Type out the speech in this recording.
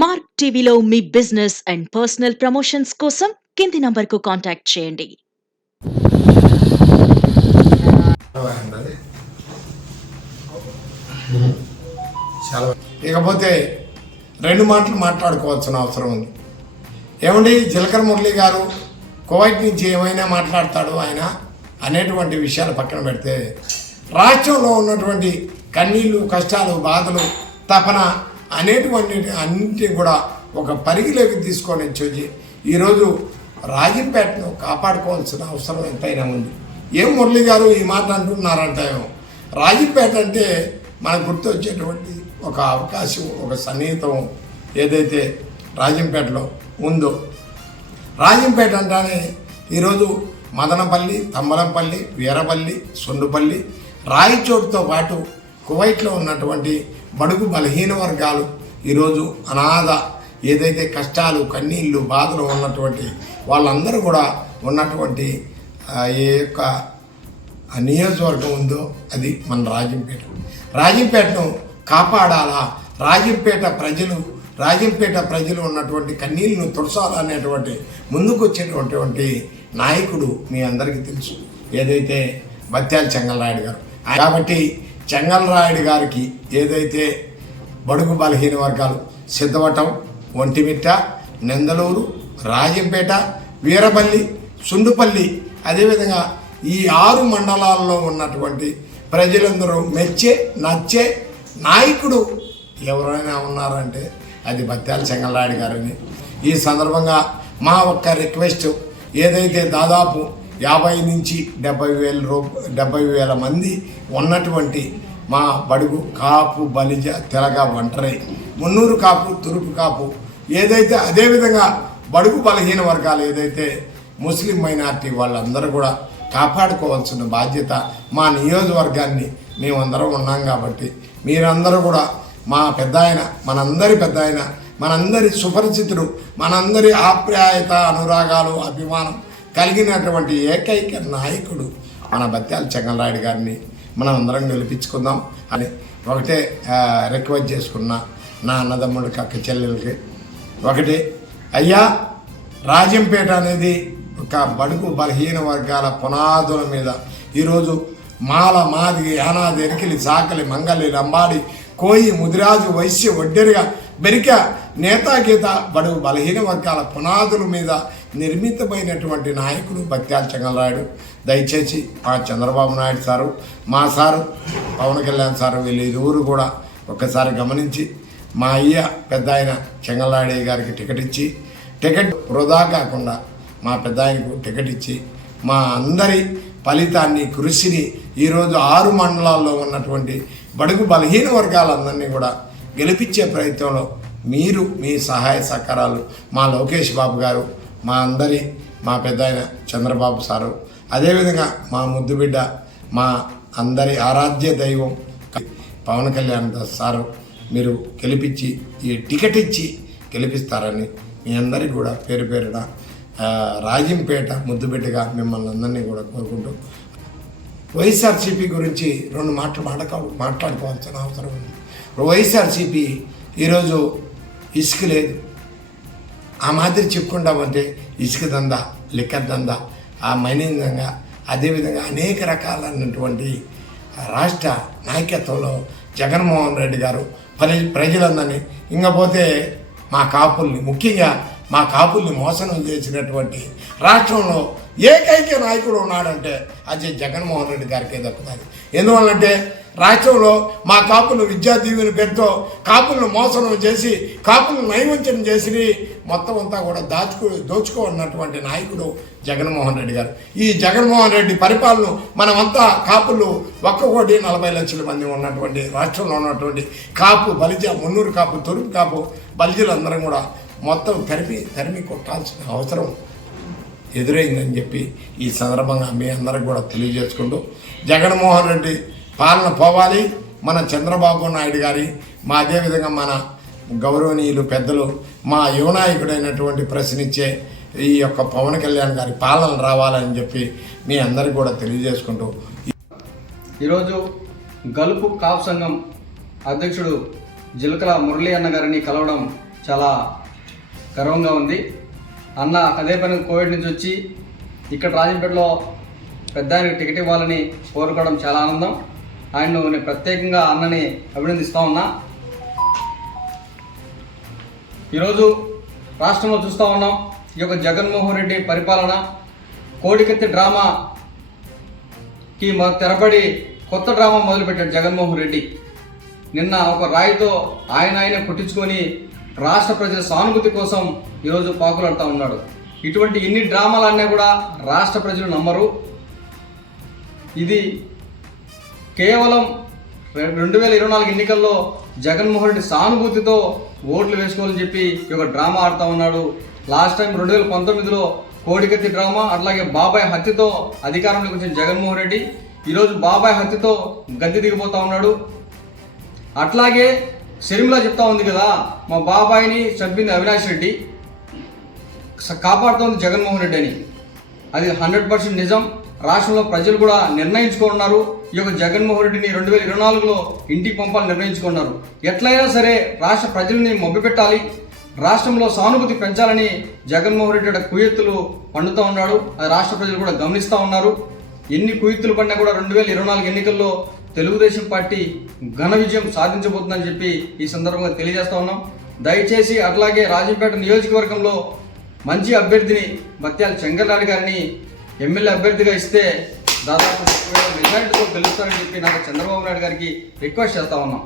Mark టీవీలో మీ business and personal promotions కోసం కింది నంబర్కు కాంటాక్ట్ చేయండి. ఇకపోతే రెండు మాటలు మాట్లాడుకోవాల్సిన అవసరం ఉంది. ఏమండి, జిలకర మురళి గారు కువైట్ నుంచి ఏమైనా మాట్లాడతాడు ఆయన అనేటువంటి విషయాలు పక్కన పెడితే, రాష్ట్రంలో ఉన్నటువంటి కన్నీళ్ళు, కష్టాలు, బాధలు, తపన అనేటువంటి అన్నింటినీ కూడా ఒక పరిగిలోకి తీసుకొని వచ్చి ఈరోజు రాజంపేటను కాపాడుకోవాల్సిన అవసరం ఎంతైనా ఉంది. ఏం మురళి గారు ఈ మాట అంటున్నారంటాయేమో, రాజంపేట అంటే మనకు గుర్తొచ్చేటువంటి ఒక అవకాశం, ఒక సన్నిహితం ఏదైతే రాజంపేటలో ఉందో, రాజంపేట అంటానే ఈరోజు మదనపల్లి, తంబలంపల్లి, వీరపల్లి, సొండుపల్లి, రాయచోటుతో పాటు కువైట్లో ఉన్నటువంటి బడుగు బలహీన వర్గాలు ఈరోజు అనాథ ఏదైతే కష్టాలు, కన్నీళ్ళు, బాధలు ఉన్నటువంటి వాళ్ళందరూ కూడా ఉన్నటువంటి ఏ యొక్క నియోజకవర్గం ఉందో అది మన రాజంపేట. రాజంపేటను కాపాడాలా, రాజంపేట ప్రజలు ఉన్నటువంటి కన్నీళ్ళను తుడసాలనేటువంటి ముందుకు వచ్చేటువంటి నాయకుడు మీ అందరికీ తెలుసు, ఏదైతే బత్యాల చెంగల్రాయుడు గారు. కాబట్టి చెంగల్రాయుడు గారికి ఏదైతే బడుగు బలహీన వర్గాలు సిద్ధవటం, ఒంటిమిట్ట, నెందలూరు, రాజంపేట, వీరపల్లి, సుండుపల్లి, అదేవిధంగా ఈ 6 మండలాల్లో ఉన్నటువంటి ప్రజలందరూ నచ్చే నాయకుడు ఎవరైనా ఉన్నారంటే అది బత్యాల చెంగల్రాయుడు గారని ఈ సందర్భంగా మా ఒక్క రిక్వెస్ట్, ఏదైతే దాదాపు 50 నుంచి 70,000 మంది ఉన్నటువంటి మా బడుగు కాపు, బలిజ, తెలగ, ఒంటరి, మున్నూరు కాపు, తురుపు కాపు, ఏదైతే అదేవిధంగా బడుగు బలహీన వర్గాలు ఏదైతే ముస్లిం మైనార్టీ వాళ్ళందరూ కూడా కాపాడుకోవాల్సిన బాధ్యత మా నియోజకవర్గాన్ని మేమందరం ఉన్నాం. కాబట్టి మీరందరూ కూడా మా పెద్దాయన, మనందరి సుపరిచితుడు, మనందరి ఆప్యాయత, అనురాగాలు, అభిమానం కలిగినటువంటి ఏకైక నాయకుడు మన బత్యాల చెంగల్రాయుడు గారిని మనం అందరం గెలిపించుకుందాం అని ఒకటే రిక్వెస్ట్ చేసుకున్న నా అన్నదమ్ముడికి, అక్క చెల్లెలకి ఒకటే, అయ్యా, రాజంపేట అనేది ఒక బడుగు బలహీన వర్గాల పునాదుల మీద ఈరోజు మాల, మాదిగి, యానాది, ఎరికిలి, సాకలి, మంగలి, లంబాడి, కోయి, ముదిరాజు, వైశ్య, ఒడ్డెరిగా, బెరిక, నేతాగీత బడుగు బలహీన వర్గాల పునాదుల మీద నిర్మితమైనటువంటి నాయకుడు బత్యాల చెంగల్రాయుడు. దయచేసి మా చంద్రబాబు నాయుడు సారు, మా సారు పవన్ కళ్యాణ్ సారు, వీళ్ళిరువురు కూడా ఒక్కసారి గమనించి మా అయ్య పెద్ద ఆయన చెంగల్రాయుడు గారికి టికెట్ వృధా కాకుండా మా పెద్ద ఆయనకు టికెట్ ఇచ్చి మా అందరి ఫలితాన్ని, కృషిని ఈరోజు 6 మండలాల్లో ఉన్నటువంటి బడుగు బలహీన వర్గాలందరినీ కూడా గెలిపించే ప్రయత్నంలో మీరు మీ సహాయ సహకారాలు, మా లోకేష్ బాబు గారు, మా పెద్ద ఆయన చంద్రబాబు సారు, అదేవిధంగా మా ముద్దుబిడ్డ, మా అందరి ఆరాధ్య దైవం పవన్ కళ్యాణ్ సారు మీరు గెలిపించి ఈ టికెట్ ఇచ్చి గెలిపిస్తారని మీ అందరికీ కూడా పేరు పేరున రాజంపేట ముద్దుబిడ్డగా మిమ్మల్ని అందరినీ కూడా కోరుకుంటూ, వైఎస్ఆర్సీపీ గురించి 2 మాటలు మాట్లాడుకోవాల్సిన అవసరం ఉంది. వైఎస్ఆర్సీపీ ఈరోజు ఇసుక లేదు, ఆ మాదిరి చెప్పుకుంటామంటే ఇసుక దందా, లిక్కర్ దందా, ఆ మైనింగ్ దందా, అదేవిధంగా అనేక రకాలైనటువంటి రాష్ట్ర నాయకత్వంలో జగన్మోహన్ రెడ్డి గారు ప్రజలందరినీ, ఇంకపోతే మా కాపుల్ని, ముఖ్యంగా మా కాపుల్ని మోసం చేసినటువంటి రాష్ట్రంలో ఏకైక నాయకుడు ఉన్నాడంటే అది జగన్మోహన్ రెడ్డి గారికే దక్కుతుంది. ఎందువల్లంటే రాష్ట్రంలో మా కాపులు విద్యా దీవెన పేరుతో కాపులను మోసం చేసి, కాపులను నైవంచన చేసి మొత్తం అంతా కూడా దోచుకోన్నటువంటి నాయకుడు జగన్మోహన్ రెడ్డి గారు. ఈ జగన్మోహన్ రెడ్డి పరిపాలన మనమంతా కాపులు 1,40,00,000 మంది ఉన్నటువంటి రాష్ట్రంలో ఉన్నటువంటి కాపు, బలిజ, మున్నూరు కాపు, తురుపు కాపు, బలిజలందరం కూడా మొత్తం తరిమి కొట్టాల్సిన అవసరం ఎదురైందని చెప్పి ఈ సందర్భంగా మీ అందరికి కూడా తెలియజేసుకుంటూ, జగన్మోహన్ రెడ్డి పాలన పోవాలి, మన చంద్రబాబు నాయుడు గారి, అదేవిధంగా మన గౌరవనీయులు పెద్దలు, మా యువనాయకుడైనటువంటి ప్రశ్నించే ఈ యొక్క పవన్ కళ్యాణ్ గారి పాలన రావాలని చెప్పి మీ అందరికీ కూడా తెలియజేసుకుంటూ, ఈరోజు గలుపు కాపు సంఘం అధ్యక్షుడు జిలకల మురళి అన్న గారిని కలవడం చాలా గర్వంగా ఉంది. అన్న అదే పని కోవిడ్ నుంచి వచ్చి ఇక్కడ రాజంపేటలో పెద్ద ఆయనకి టికెట్ ఇవ్వాలని కోరుకోవడం చాలా ఆనందం. ఆయన్ను నేను ప్రత్యేకంగా అన్నని అభినందిస్తూ ఉన్నా. ఈరోజు రాష్ట్రంలో చూస్తూ ఉన్నాం, ఈ యొక్క జగన్మోహన్ రెడ్డి పరిపాలన కోడికత్తి డ్రామాకి తెరపడి కొత్త డ్రామా మొదలుపెట్టాడు జగన్మోహన్ రెడ్డి. నిన్న ఒక రాయితో ఆయనే పుట్టించుకొని రాష్ట్ర ప్రజల సానుభూతి కోసం ఈరోజు పాకులాడుతూ ఉన్నాడు. ఇటువంటి ఇన్ని డ్రామాలన్నీ కూడా రాష్ట్ర ప్రజలు నమ్మరు. ఇది కేవలం 2024 ఎన్నికల్లో జగన్మోహన్ రెడ్డి సానుభూతితో ఓట్లు వేసుకోవాలని చెప్పి ఈ యొక్క డ్రామా ఆడుతూ ఉన్నాడు. లాస్ట్ టైం 2019లో కోడికత్తి డ్రామా, అట్లాగే బాబాయ్ హత్యతో అధికారంలోకి వచ్చిన జగన్మోహన్ రెడ్డి ఈరోజు బాబాయ్ హత్యతో గద్దె దిగిపోతూ ఉన్నాడు. అట్లాగే షర్మిల చెప్తా ఉంది కదా, మా బాబాయిని చంపింది అవినాష్ రెడ్డి, కాపాడుతోంది జగన్మోహన్ రెడ్డి అని. అది 100% నిజం. రాష్ట్రంలో ప్రజలు కూడా నిర్ణయించుకున్నారు. ఈ యొక్క జగన్మోహన్ రెడ్డిని 2024లో ఇంటికి పంపాలని నిర్ణయించుకున్నారు. ఎట్లయినా సరే రాష్ట్ర ప్రజల్ని మభ్యపెట్టాలి, రాష్ట్రంలో సానుభూతి పెంచాలని జగన్మోహన్ రెడ్డి కుయుత్తులు పండుతూ ఉన్నాడు. అది రాష్ట్ర ప్రజలు కూడా గమనిస్తూ ఉన్నారు. ఎన్ని కుయుత్తులు పడినా కూడా 2024 ఎన్నికల్లో తెలుగుదేశం పార్టీ ఘన విజయం సాధించబోతుందని చెప్పి ఈ సందర్భంగా తెలియజేస్తా ఉన్నాం. దయచేసి అట్లాగే రాజంపేట నియోజకవర్గంలో మంచి అభ్యర్థిని బత్యాల చెంగల్రాయుడు గారిని ఎమ్మెల్యే అభ్యర్థిగా ఇస్తే దాదాపు 30,000 మెజారిటీతో గెలుస్తారని చెప్పి నాకు చంద్రబాబు నాయుడు గారికి రిక్వెస్ట్ చేస్తా ఉన్నాం.